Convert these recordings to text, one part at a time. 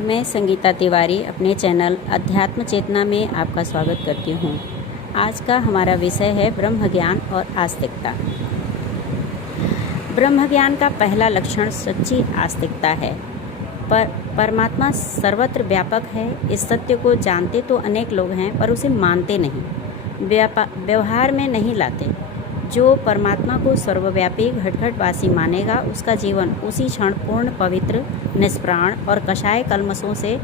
मैं संगीता तिवारी अपने चैनल अध्यात्म चेतना में आपका स्वागत करती हूँ। आज का हमारा विषय है ब्रह्म ज्ञान और आस्तिकता। ब्रह्म ज्ञान का पहला लक्षण सच्ची आस्तिकता है। परमात्मा सर्वत्र व्यापक है। इस सत्य को जानते तो अनेक लोग हैं, पर उसे मानते नहीं, व्यवहार में नहीं लाते। जो परमात्मा को सर्वव्यापी घटघटवासी मानेगा, उसका जीवन उसी क्षण पूर्ण, पवित्र, निष्प्राण और कषाय कल्मशों से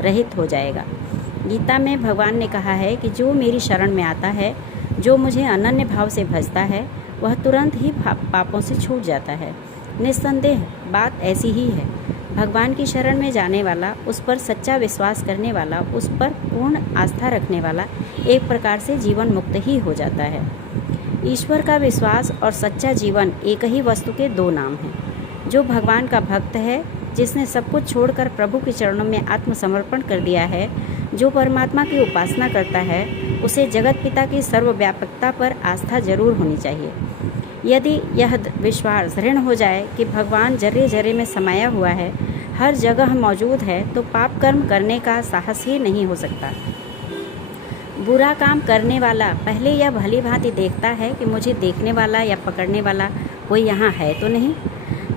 रहित हो जाएगा। गीता में भगवान ने कहा है कि जो मेरी शरण में आता है, जो मुझे अनन्य भाव से भजता है, वह तुरंत ही पापों से छूट जाता है। निस्संदेह बात ऐसी ही है। भगवान की शरण में जाने वाला, उस पर सच्चा विश्वास करने वाला, उस पर पूर्ण आस्था रखने वाला एक प्रकार से जीवन मुक्त ही हो जाता है। ईश्वर का विश्वास और सच्चा जीवन एक ही वस्तु के दो नाम हैं। जो भगवान का भक्त है, जिसने सब कुछ छोड़कर प्रभु के चरणों में आत्मसमर्पण कर दिया है, जो परमात्मा की उपासना करता है, उसे जगत पिता की सर्वव्यापकता पर आस्था जरूर होनी चाहिए। यदि यह विश्वास दृढ़ हो जाए कि भगवान जर्रे जर्रे में समाया हुआ है, हर जगह मौजूद है, तो पाप कर्म करने का साहस ही नहीं हो सकता। बुरा काम करने वाला पहले यह भली भांति देखता है कि मुझे देखने वाला या पकड़ने वाला कोई यहाँ है तो नहीं।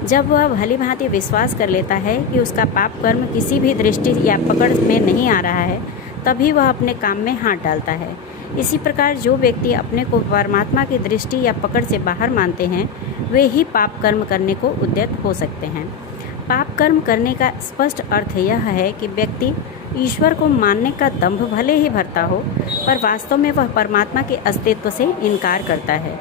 जब वह भली भांति विश्वास कर लेता है कि उसका पाप कर्म किसी भी दृष्टि या पकड़ में नहीं आ रहा है, तभी वह अपने काम में हाथ डालता है। इसी प्रकार जो व्यक्ति अपने को परमात्मा की दृष्टि या पकड़ से बाहर मानते हैं, वे ही पाप कर्म करने को उद्यत हो सकते हैं। पाप कर्म करने का स्पष्ट अर्थ यह है कि व्यक्ति ईश्वर को मानने का दंभ भले ही भरता हो, पर वास्तव में वह परमात्मा के अस्तित्व से इनकार करता है।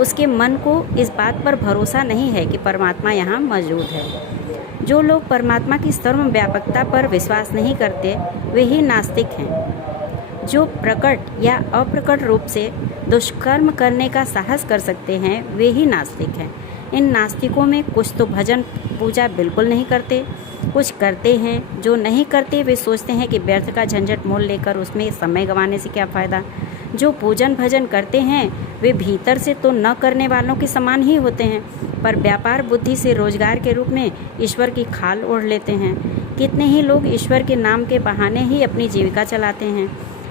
उसके मन को इस बात पर भरोसा नहीं है कि परमात्मा यहाँ मौजूद है। जो लोग परमात्मा की सर्वव्यापकता पर विश्वास नहीं करते, वे ही नास्तिक हैं। जो प्रकट या अप्रकट रूप से दुष्कर्म करने का साहस कर सकते हैं, वे ही नास्तिक हैं। इन नास्तिकों में कुछ तो भजन पूजा बिल्कुल नहीं करते, कुछ करते हैं। जो नहीं करते वे सोचते हैं कि व्यर्थ का झंझट मोल लेकर उसमें समय गंवाने से क्या फ़ायदा। जो पूजन भजन करते हैं, वे भीतर से तो न करने वालों के समान ही होते हैं, पर व्यापार बुद्धि से रोजगार के रूप में ईश्वर की खाल ओढ़ लेते हैं। कितने ही लोग ईश्वर के नाम के बहाने ही अपनी जीविका चलाते हैं।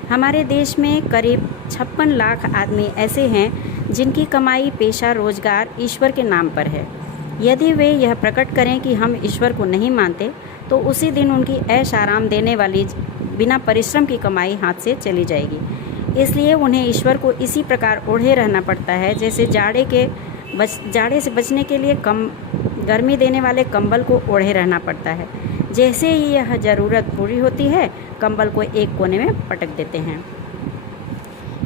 हमारे देश में करीब 56 लाख आदमी ऐसे हैं जिनकी कमाई, पेशा, रोजगार ईश्वर के नाम पर है। यदि वे यह प्रकट करें कि हम ईश्वर को नहीं मानते, तो उसी दिन उनकी ऐश आराम देने वाली बिना परिश्रम की कमाई हाथ से चली जाएगी। इसलिए उन्हें ईश्वर को इसी प्रकार ओढ़े रहना पड़ता है, जैसे जाड़े से बचने के लिए गर्मी देने वाले कंबल को ओढ़े रहना पड़ता है। जैसे ही यह ज़रूरत पूरी होती है, कंबल को एक कोने में पटक देते हैं।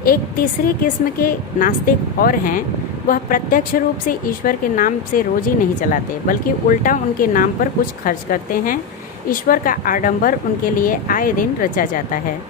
एक तीसरी किस्म के नास्तिक और हैं। वह प्रत्यक्ष रूप से ईश्वर के नाम से रोजी नहीं चलाते, बल्कि उल्टा उनके नाम पर कुछ खर्च करते हैं। ईश्वर का आडंबर उनके लिए आए दिन रचा जाता है।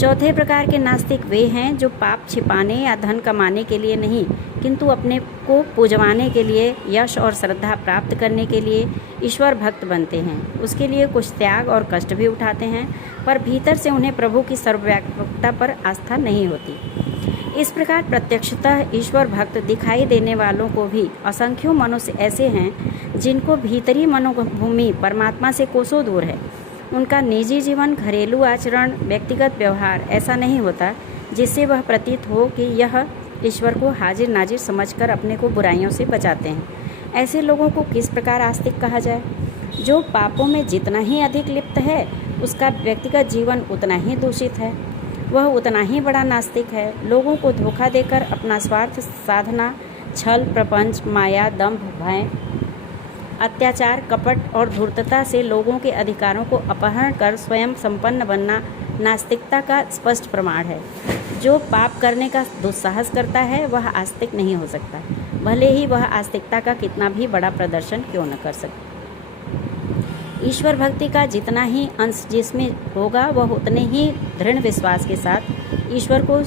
चौथे प्रकार के नास्तिक वे हैं जो पाप छिपाने या धन कमाने के लिए नहीं, किंतु अपने को पूजवाने के लिए, यश और श्रद्धा प्राप्त करने के लिए ईश्वर भक्त बनते हैं। उसके लिए कुछ त्याग और कष्ट भी उठाते हैं, पर भीतर से उन्हें प्रभु की सर्वव्यापकता पर आस्था नहीं होती। इस प्रकार प्रत्यक्षतः ईश्वर भक्त दिखाई देने वालों को भी असंख्यों मनुष्य ऐसे हैं जिनको भीतरी मनोभूमि परमात्मा से कोसों दूर है। उनका निजी जीवन, घरेलू आचरण, व्यक्तिगत व्यवहार ऐसा नहीं होता जिससे वह प्रतीत हो कि यह ईश्वर को हाजिर नाजिर समझकर अपने को बुराइयों से बचाते हैं। ऐसे लोगों को किस प्रकार आस्तिक कहा जाए? जो पापों में जितना ही अधिक लिप्त है, उसका व्यक्तिगत जीवन उतना ही दूषित है। वह उतना ही बड़ा नास्तिक है। लोगों को धोखा देकर अपना स्वार्थ साधना, छल, प्रपंच, माया, दंभ, भय, अत्याचार, कपट और धूर्तता से लोगों के अधिकारों को अपहरण कर स्वयं संपन्न बनना नास्तिकता का स्पष्ट प्रमाण है। जो पाप करने का दुस्साहस करता है, वह आस्तिक नहीं हो सकता, भले ही वह आस्तिकता का कितना भी बड़ा प्रदर्शन क्यों न कर सके। ईश्वर भक्ति का जितना ही अंश जिसमें होगा, वह उतने ही दृढ़ विश्वास के साथ ईश्वर को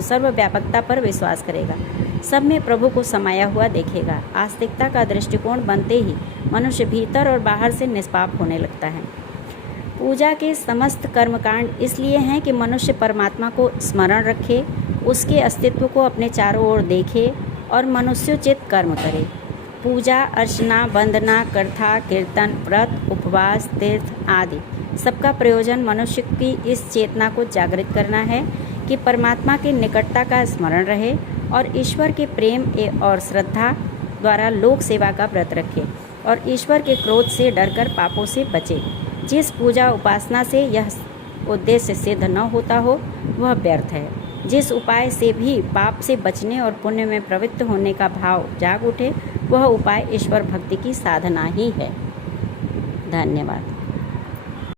सर्वव्यापकता पर विश्वास करेगा। सब में प्रभु को समाया हुआ देखेगा। आस्तिकता का दृष्टिकोण बनते ही मनुष्य भीतर और बाहर से निष्पाप होने लगता है। पूजा के समस्त कर्मकांड इसलिए हैं कि मनुष्य परमात्मा को स्मरण रखे, उसके अस्तित्व को अपने चारों ओर देखे और मनुष्योचित कर्म करे। पूजा अर्चना वंदना कथा कीर्तन व्रत उपवास तीर्थ आदि सबका प्रयोजन मनुष्य की इस चेतना को जागृत करना है कि परमात्मा की निकटता का स्मरण रहे और ईश्वर के प्रेम और श्रद्धा द्वारा लोक सेवा का व्रत रखे और ईश्वर के क्रोध से डरकर पापों से बचे। जिस पूजा उपासना से यह उद्देश्य सिद्ध न होता हो वह व्यर्थ है। जिस उपाय से भी पाप से बचने और पुण्य में प्रवृत्त होने का भाव जाग उठे वह उपाय ईश्वर भक्ति की साधना ही है। धन्यवाद।